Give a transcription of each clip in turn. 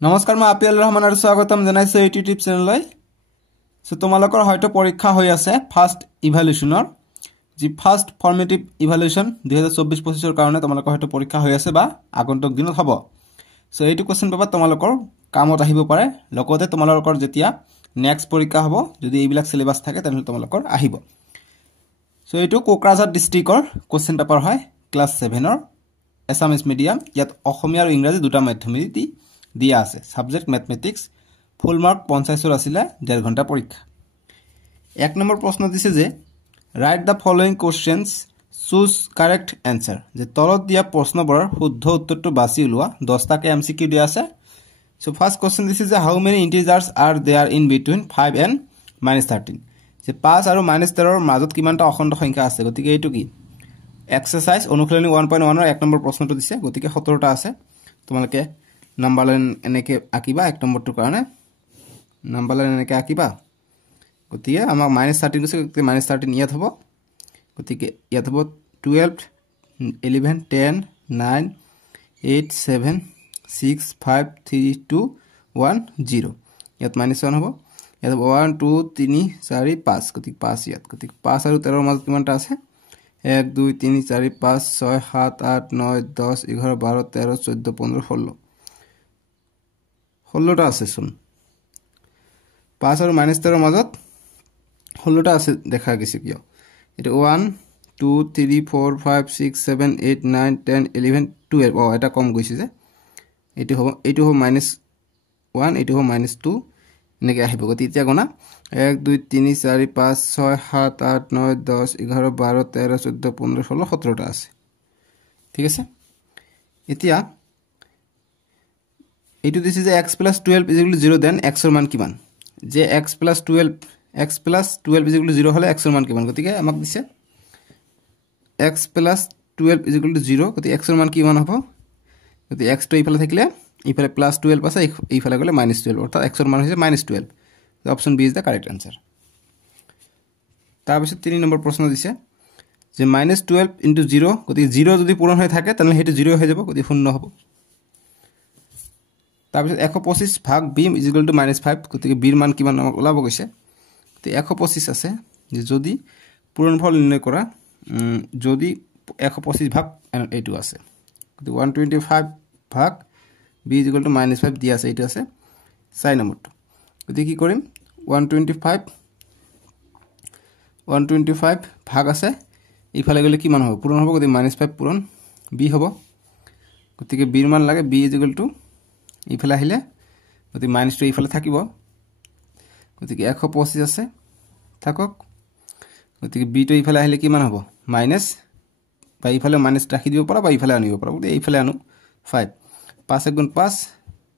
নমস্কাৰ মই আপিল ৰহমান আৰু স্বাগতম জনাইছো এই ইউটিউব চেনেললৈ সো তোমালোকৰ হয়তো পৰীক্ষা হৈ আছে ফাৰ্স্ট ইভালুয়েশনৰ যি ফাৰ্স্ট ফৰ্মেটিভ ইভালুয়েশন 2024-25 ৰ কাৰণে তোমালোকৰ হয়তো পৰীক্ষা হৈ আছে বা আগন্তুক দিনত হ'ব সো এইটো কোৱেশ্চন পেপাৰ তোমালোকৰ কামত আহিব পাৰে লগতে তোমালোকৰ যেতিয়া নেক্সট পৰীক্ষা হ'ব যদি এইবিলাক সিলেবাস থাকে তেনে তোমালোকৰ আহিব সো এইটো কোকৰাঝাৰ ডিস্ট্ৰিক্টৰ কোৱেশ্চন পেপাৰ হয় ক্লাস 7 ৰ এছামিজ মিডিয়াম ইয়াত অসমীয়া আৰু ইংৰাজী দুটা মাধ্যমেদি দিয়া আছে সাবজেক্ট ম্যাথমেটিক্স ফুল মার্ক 50 আছিলে 1.5 ঘন্টা পরীক্ষা এক নম্বর প্রশ্ন দিছে যে right the following questions choose correct answer যে তলত দিয়া প্ৰশ্নবোৰৰ শুদ্ধ উত্তৰটো বাছি উলোৱা 10 টাকে এমসিকিউ দিয়া আছে সো ফার্স্ট কোশ্চেন দিছে যে how many integers are there in between 5 and -13 যে 5 আৰু -13 ৰ মাজত কিমানটা অখণ্ড সংখ্যা আছে গতিকে এইটো কি এক্সাৰসাইজ অনুশীলনী 1.1 ৰ এক নম্বৰ প্ৰশ্নটো দিছে গতিকে 17টা আছে তোমালোকে নাম্বাৰ লাইন এনেকে আকিবা এক নম্বৰটোৰ কাৰণে নাম্বাৰ লাইন এনেকে আকিবা গতিকে আমাক -13 কৈছে গতিকে -13 ইয়াত হ'ব গতিকে ইয়াত হ'ব 12 11 10 9 8 7 6 5 3 2 1 0 ইয়াত -1 হ'ব ইয়াত 1 2 3 4 5 গতিকে 5 ইয়াত গতিকে 5 আৰু 13 ৰ মাজত কিমানটা আছে 1 2 3 4 5 6 7 8 9 10 11 12 13 14 15 16 16টা আছে শুন 5 আৰু -13 মাজত 16টা আছে দেখা গৈছে কিয় এটা 1 2 3 4 5 6 7 8 9 10 11 12 এটা কম গৈছে যে এইটো হ'ব -1 এইটো হ'ব -2 এনেকৈ আহিব গতি এতিয়া গণা 1 2 3 4 5 6 7 8 9 10 11 12 13 14 15 16 17টা আছে ঠিক আছে এতিয়া এইটো দিছে যে x + 12 = 0 দেন x ৰ মান কিমান যে x + 12 = 0 হলে x ৰ মান কিমান গতিকে আমাক দিছে x + 12 = 0 গতিকে x ৰ মান কিমান হ'ব গতিকে x টো ইফালে থাকিলে ইফালে +12 আছে ইফালে গলে -12 অৰ্থাৎ x ৰ মান হৈছে -12 so option B is the correct answer তাৰ পিছত 3 নম্বৰ প্ৰশ্ন দিছে যে -12 * 0 গতিকে 0 যদি পূৰণ হৈ থাকে তেনে হেতু 0 হৈ যাব গতিকে 0 হ'ব তাৰ পিছত 125 ভাগ b = -5 গতিকে b ৰ মান কিমান আমাক ওলাব গৈছে তে 125 আছে যে যদি পূৰণফল নিৰ্ণয় কৰা যদি 125 ভাগ এইটো আছে গতিকে 125 ভাগ b = -5 দিয়া আছে এইটো আছে 4 নম্বৰটো গতিকে কি কৰিম 125 ভাগ আছে ইফালে গলে কিমান হ'ব পূৰণ হ'ব গতিকে -5 পূৰণ b হ'ব গতিকে b ৰ মান লাগে b = ইফালে আহিলে গতিকে -2 ইফালে থাকিব গতিকে 125 আছে থাকক গতিকে b টো ইফালে আহিলে কিমান হ'ব মাইনাস বা ইফালে মাইনাস ৰাখি দিব পৰা বা ইফালে আনিব পৰা গতিকে ইফালে আনো 5 5 * 5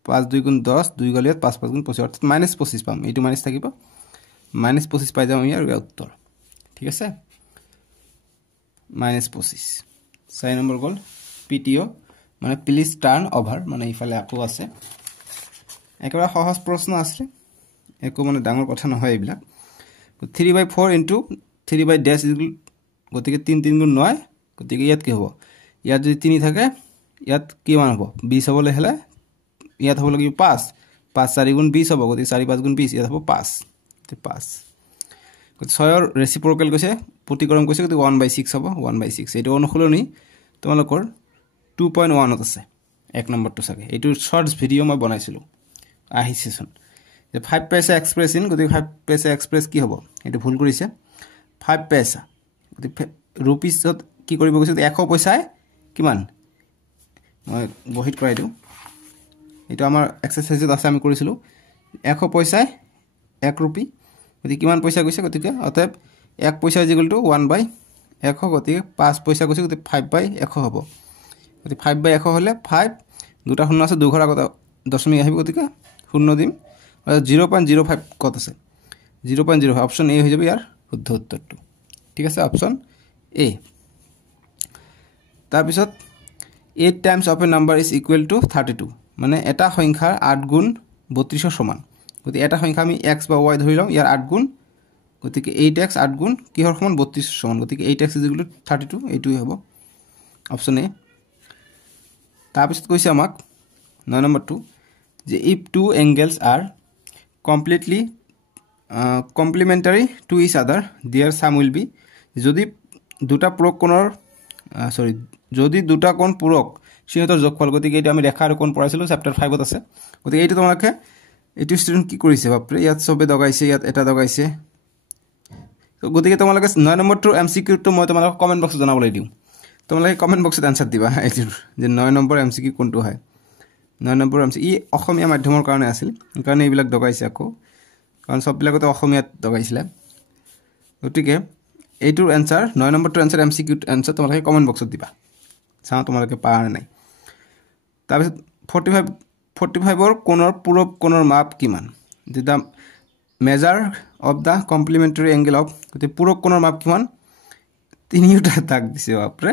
5 2 * 10 2 গলিয়াত 5 5 * 25 অৰ্থাৎ -25 পাম এইটো মাইনাস থাকিব -25 পাই যাম ইয়াৰ উত্তৰ ঠিক আছে -25 4 নম্বৰ গল পিটিও মানে প্লিজ টাৰ্ন ওভাৰ মানে ইফালে আকো আছে একেবাৰে সহজ প্ৰশ্ন আছে একো মানে ডাঙৰ কথা নহয় এইবিলাক 3/4 * 3/- গতিকে 3 3 গুণ 9 গতিকে ইয়াত কি হ'ব ইয়াত যদি 3 থাকে ইয়াত কি মান হ'ব 20 হ'বলৈ হলে ইয়াত হ'ব লাগিব 5 5 4 গুণ 20 হ'ব গতিকে 4 5 গুণ 20 ইয়াত হ'ব 5 তে 5 গতিকে 6 ৰ ৰেচিপ্ৰকেল কৈছে প্ৰতিকৰণ কৈছে গতিকে 1/6 হ'ব 1/6 এইটো অনুসলনি তোমালোকৰ 2.1 ত আছে এক নম্বৰটো সাকে এইটো শৰ্টস ভিডিও মই বনাইছিলো আহিছেছন যে 5 পয়সা এক্সপ্ৰেছ ইন গতি 5 পয়সা এক্সপ্ৰেছ কি হ'ব এইটো ভুল কৰিছে 5 পয়সা গতি ৰুপিছত কি কৰিব গৈছে 100 পয়সায় কিমান মই বহিত কৰাই দিও এইটো আমাৰ এক্সাৰসাইজত আছে আমি কৰিছিলো 100 পয়সায় 1 ৰূপী গতি কিমান পয়সা গৈছে গতিকে অতএব 1 পয়সা = 1/100 গতি 5 পয়সা গৈছে গতি 5/100 হ'ব গতি 5/100 হলে 5 দুটা শূন্য আছে দুঘৰ আগত দশমিক আহিব গতিকে শূন্য দিম আৰু 0.05 কত আছে 0.05 অপচন এ হৈ যাব ইয়াৰ শুদ্ধ উত্তৰটো ঠিক আছে অপচন এ তাৰ পিছত 8 times of A number is equal to 32 মানে এটা সংখ্যাৰ 8 গুণ 32 ৰ সমান গতি এটা সংখ্যা আমি x বা y ধৰি লম ইয়াৰ 8 গুণ গতিকে 8x 8 গুণ কিহৰ সমান 32 ৰ সমান গতিকে 8x = 32 এইটোই হ'ব অপচন এ তাৰ পিছত কৈছে আমাক 9 নম্বৰটো যে if two angles are completely complementary to each other their চাম উইল বি যদি দুটা পূৰক কোণৰ যদি দুটা কোণ পূৰক সিহঁতৰ যোগফল গতিকে এইটো আমি ৰেখা আৰু কোণ পঢ়াইছিলোঁ চেপ্টাৰ 5ত আছে গতিকে এইটো তোমালোকে এইটো ষ্টুডেণ্ট কি কৰিছে বাপৰে ইয়াত চবে দগাইছে ইয়াত এটা দগাইছে গতিকে তোমালোকে 9 নম্বৰটোৰ MCQটো মই তোমালোকক কমেণ্ট বক্সত জনাবলৈ দিওঁ তোমালোকে কমেণ্ট বক্সত আনসাৰ দিবা এইটোৰ যে 9 নম্বৰ MCQ কোনটো হয় 9 নম্বৰ MCQ ই অসমীয়া মাধ্যমৰ কাৰণে আছিল কাৰণ এইবিলাক দগাইছে আকৌ কাৰণ সববিলাকতে অসমীয়াত দগাইছিলে গতিকে এইটোৰ এনসাৰ 9 নম্বৰটোৰ এনসাৰ MCQ এনসাৰ তোমালোকে কমেণ্ট বক্সত দিবা চাওঁ তোমালোকে পাৰা নাই তাৰপিছত 45ৰ কোণৰ পূৰক কোণৰ মাপ কিমান যেটা measure of the complementary angle of গতিকে পূৰক কোণৰ মাপ কিমান তিনিটা দাগ দিছে বাপৰে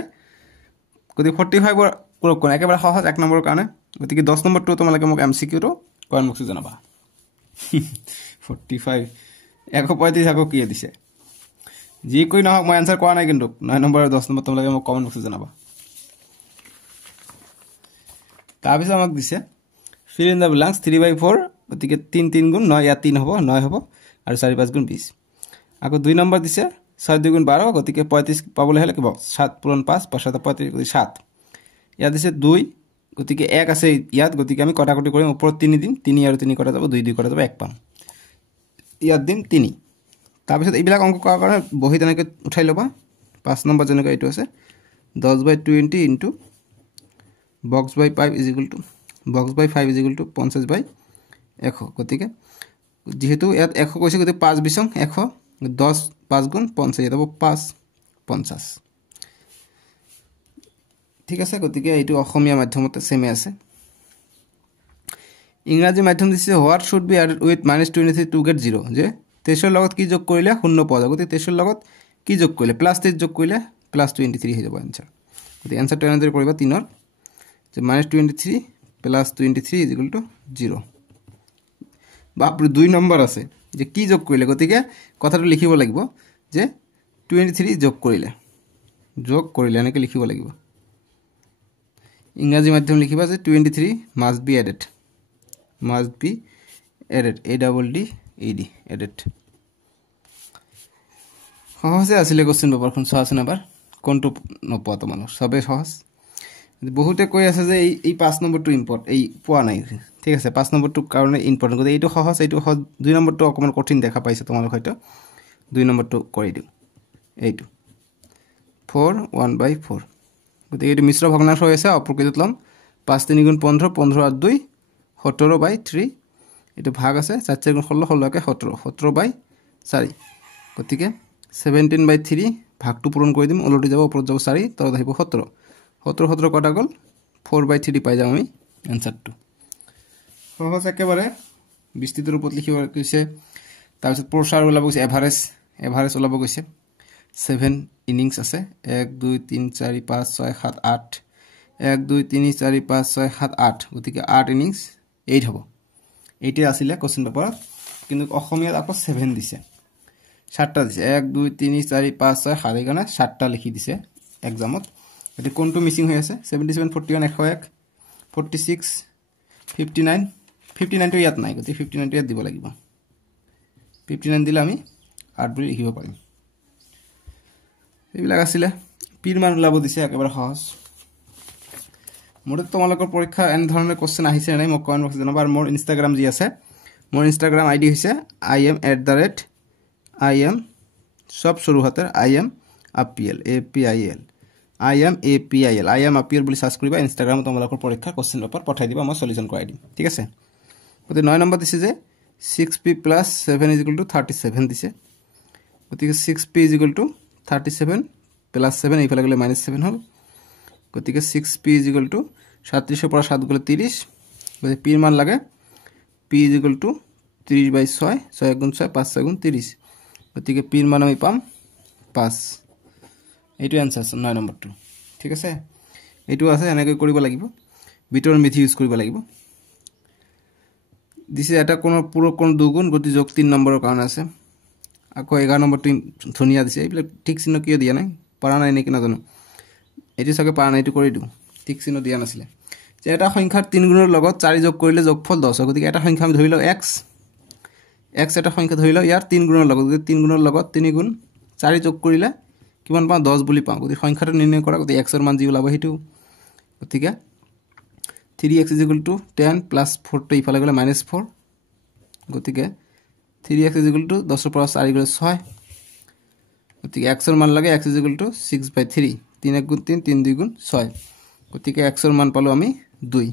গতিকে 45ৰ পূৰক কোণ একেবাৰে সহজ 1 নম্বৰৰ কাৰণে গতিকে 10 নম্বৰটো তোমালোকে মোক MCQটো কমেণ্ট বক্সত জনাবা 45 135 আকৌ কি দিছে যি কৈ নহওক মই আনসাৰ কৰা নাই কিন্তু 9 নম্বৰ আৰু 10 নম্বৰ তোমালোকে মোক কমেণ্ট বক্সত জনাবা তাৰপিছত আমাক দিছে fill in the blanks 3/4 গতিকে 3 3 গুণ 9 ইয়াত 3 হ'ব 9 হ'ব আৰু 4 5 গুণ 20 আকৌ 2 নম্বৰ দিছে 6 2 গুণ 12 গতিকে 35 পাবলৈ হলে কিবা 7 পূৰণ 5 5 35 গতিকে 7 ইয়াত দিছে 2 গতিকে 1 আছে ইয়াত গতিকে আমি কটাকটি কৰিম ওপৰত 3 দিম 3 আৰু 3 কটা যাব 2 2 কটা যাব 1 পাম ইয়াত দিম 3 তাৰপিছত এইবিলাক অংক কৰাৰ কাৰণে বহি তেনেকৈ উঠাই লবা 5 নম্বৰ যেনেকৈ এইটো আছে 10/20 into box by 5 is equal to box by 5 is equal to 50/100 গতিকে যেহেতু ইয়াত 100 কৈছে গতিকে 5 বিসং 100 10 5 গুণ 50 এটা 5 50 ঠিক আছে গতিকে এইটো অসমীয়া মাধ্যমতে সেমে আছে ইংৰাজী মাধ্যম দিছে what should be added with -23 to get 0 যে 23 লগত কি যোগ কৰিলে 0 পোৱা যাব গতিকে 23 লগত কি যোগ কৰিলে +23 যোগ কৰিলে +23 হৈ যাব आंसर গতিকে आंसरটো এনেদৰে কৰিবা 3 যে -23 +23 is equal to 0 বাপৰে 2 নম্বৰ আছে যে কি যোগ কৰিলে গতিকে কথাটো লিখিব লাগিব যে 23 যোগ কৰিলে এনেকৈ লিখিব লাগিব ইংৰাজী মাধ্যম লিখিবা যে 23 must be added ADD added সহজে আছিল কোশ্চেন পেপাৰখন চোৱাচোন এবাৰ কোনটো নপোৱা তোমালোক সবে সহজ বহুতে কৈ আছে যে এই 5 নম্বৰটো ইম্পৰ্ট এই পোৱা নাই ঠিক আছে 5 নম্বৰটো কাৰণে ইম্পৰ্টেন্ট গতিকে এইটো সহজ 2 নম্বৰটো অকমান কঠিন দেখা পাইছে তোমালোক হয়তো 2 নম্বৰটো কৰি দিও এইটো 4 1/4 গতিকে এইটো মিশ্ৰ ভগ্নাংশ হৈছে অপ্ৰকৃতত লম 5 3 গুণ 15 15 আর 2 17/3 এটা ভাগ আছে 4 4 গুণ 16 16 কে 17 17/4 গতিকে 17/3 ভাগটো পূৰণ কৰি দিম ওলটি যাব ওপৰত যাব 4 তলত আহিব 17 17 17 কটা গল 4/3 পাই যাম আমি आंसरটো সহজ একেবাৰে বিস্তৃত ৰূপত লিখিব কৈছে তাৰপিছত প্ৰসাৰ ওলাব কৈছে এভাৰেজ ওলাব কৈছে 7 ইনিংস আছে 1 2 3 4 5 6 7 8 1 2 3 4 5 6 7 8 গতিকে 8 ইনিংস 8 হ'ব এইটি আছিল কোশ্চেন পেপাৰত কিন্তু অসমীয়াত আকৌ 7 দিছে 7টা দিছে 1 2 3 4 5 6 7 গানে 7টা লিখি দিছে এক্সামত এটি কোনটো মিসিং হৈ আছে 77 41 101 46 59 টো ইয়াত নাই গতি 59 টো ইয়াত দিব লাগিব 59 দিলে আমি 8 বুলি লিখিব পাৰিম এইবিলাক আছিল পিৰ মান ওলাব দিছে একেবাৰে সহজ মোৰ তোমালোকৰ পৰীক্ষা এন ধৰণৰ কোশ্চেন আহিছে নাই মোক কমেন্ট বক্সত জনাবা আৰু মোৰ ইনষ্টাগ্ৰাম যি আছে মোৰ ইনষ্টাগ্ৰাম আইডি হৈছে im সব শুৰু হাতেৰ IMAPL APIL বুলি সাৰ্চ কৰিবা ইনষ্টাগ্ৰামত তোমালোকৰ পৰীক্ষা কোশ্চেন পেপাৰ পঠাই দিবা মই সলিউশন কৰাই দিম ঠিক আছে গতি 9 নম্বৰ দিছে যে 6p + 7 = 37 দিছে গতিকে 6p = 37 + 7 এইফালে গলে -7 হ'ল গতিকে 6p = 37 পৰা 7 গলে 30 গতি p ৰ মান লাগে p = 30/6 6 * 6 5 * 30 গতিকে p ৰ মান আমি পাম 5 এইটো आंसर 9 নম্বৰটো ঠিক আছে এইটো আছে এনেকৈ কৰিব লাগিব বিটৰ মিথি ইউজ কৰিব লাগিব দিছে এটা কোন পুৰো কোন দুগুণ গতি যোগ 3 নম্বৰৰ কাৰণ আছে আকৌ 11 নম্বৰটো ধুনিয়া দিছে এইবিলাক ঠিক চিহ্ন কিয় দিয়া নাই পাৰা নাই নেকি না জানো এটি সকে পাৰা নাই এটো কৰি দিও ঠিক চিহ্ন দিয়া নাছিলে যে এটা সংখ্যাৰ 3 গুণৰ লগত 4 যোগ কৰিলে যোগফল 10 হয় গতিকে এটা সংখ্যা আমি ধৰি লও x এটা সংখ্যা ধৰি লও ইয়াৰ 3 গুণৰ লগত 3 গুণৰ লগত 3 গুণ 4 যোগ কৰিলে কিমান পাওঁ 10 বুলি পাওঁ গতিকে সংখ্যাটো নিৰ্ণয় কৰা গতিকে x ৰ মান যি ওলাব হেতু গতিকে 3x = 10 + 4 টো ইফালে গলে -4 গতিকে 3x = 10 ৰ পৰা 4 গলে 6 গতিকে x ৰ মান লাগে x = 6/3 3 * 3 3 2 * 6 গতিকে x ৰ মান পালো আমি 2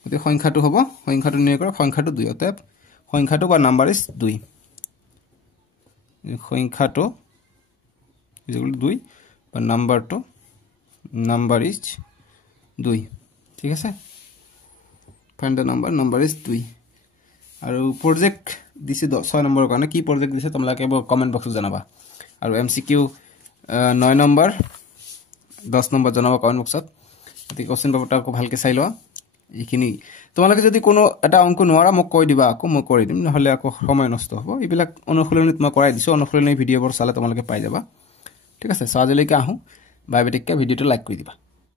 গতিকে সংখ্যাটো হ'ব সংখ্যাটো নিৰ্ণয় কৰা সংখ্যাটো 2 অতএব সংখ্যাটো বা নাম্বাৰ ইজ 2 সংখ্যাটো = 2 বা নাম্বাৰ ইজ 2 ঠিক আছে ফাইন্ড দ্য নাম্বাৰ ইজ 2 আৰু প্ৰজেক্ট দিছে 6 নম্বৰৰ কাৰণে কি প্ৰজেক্ট দিছে তোমালোকে কমেন্ট বক্সত জনাবা আৰু এমসিকিউ 9 নম্বৰ 10 নম্বৰ জনাবা কমেন্ট বক্সত গতিকে কোশ্চেন পেপাৰটা আকৌ ভালকে চাই লোৱা এইখিনি তোমালোকে যদি কোনো এটা অংক নোৱাৰা মোক কৈ দিবা আকৌ মই কৰি দিম নহলে আকৌ সময় নষ্ট হ'ব এইবিলাক অনুশীলনীত মই কৰাই দিছো অনুশীলনী ভিডিঅ'বোৰ চালে তোমালোকে পাই যাবা ঠিক আছে সহজলৈকে আহো বায়োমেট্ৰিককে ভিডিঅ'টো লাইক কৰি দিবা